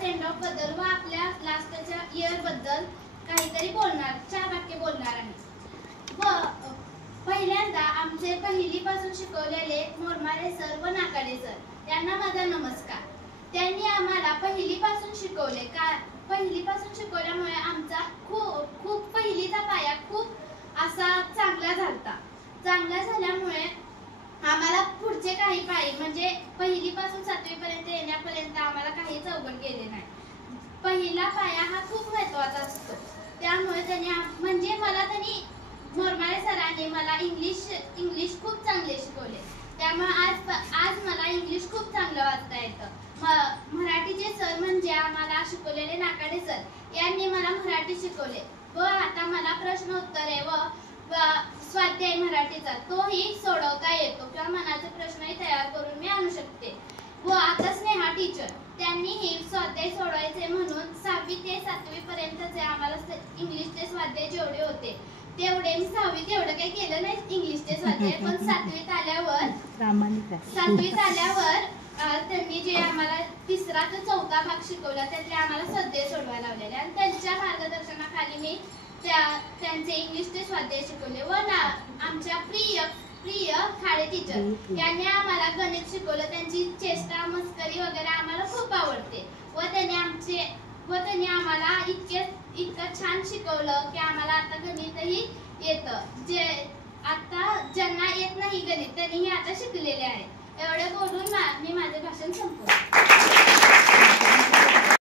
Send off बद्दल व आपल्या लास्टच्या इयर बद्दल काहीतरी बोलणार, 4 वाक्य बोलणार आहे। व पहिल्यांदा आमचे पहिलीपासून शिकवलेले मोरमारे सर व नाकाडे सर यांना माझा नमस्कार। त्यांनी आम्हाला पहिलीपासून शिकवले। पहिलीपासून शिकवल्यामुळे आमचा खूप पहिलीचा पाया खूप असा चांगला झाला। चांगला झाल्यामुळे आम्हाला पुढचे काही पायरी म्हणजे पहिलीपासून 7वी पर्यंत येण्यापर्यंत आम्हाला काहीच अवघड गेले नाही। पहिला पाया हा खूप महत्त्वाचा असतो। त्यामुळे त्यांनी मोरमारे सरांनी मला इंग्लिश खूप चांगले शिकवले। त्यामुळे आज मला इंग्लिश खूप चांगलं वाचता येतं। मराठीचे सर म्हणजे आम्हाला शिकवलेले नाकाडे सर यांनी मला मराठी शिकवले व आता मला प्रश्न उत्तरे व स्वाध्याय मराठीचा तोही सोडवता येतो किंवा मनाचे प्रश्नही तयार करून मी आणू शकते। व आता स्नेहा टीचर त्यांनीही स्वाध्याय सोडवायचे म्हणून 6वी ते 7वी पर्यंतचे आम्हाला इंग्लिशचे स्वाध्याय जेवढे होते तेवढे मी 6वीत एवढं काही केलं नाही इंग्लिशचे स्वाध्याय, पण 7वीत आल्यावर त्यांनी जे आम्हाला 3रा ते 4था भाग शिकवला त्यातले आम्हाला स्वाध्याय सोडवायला लावलेले आणि त्यांच्या मार्गदर्शनाखाली मी त्यांचे इंग्लिशचे स्वाध्याय शिकवले। व आमच्या प्रिय खाडे टीचर यांनी आम्हाला गणित शिकवलं। त्यांची चेष्टा मस्करी वगैरे आम्हाला खूप आवडते व त्यांनी आम्हाला इतकं छान शिकवलं की आम्हाला आता गणितही येतं। जे आता ज्यांना येत नाही गणित त्यांनीही आता शिकलेले आहे। एवढे बोलून मी माझे भाषण संपवले।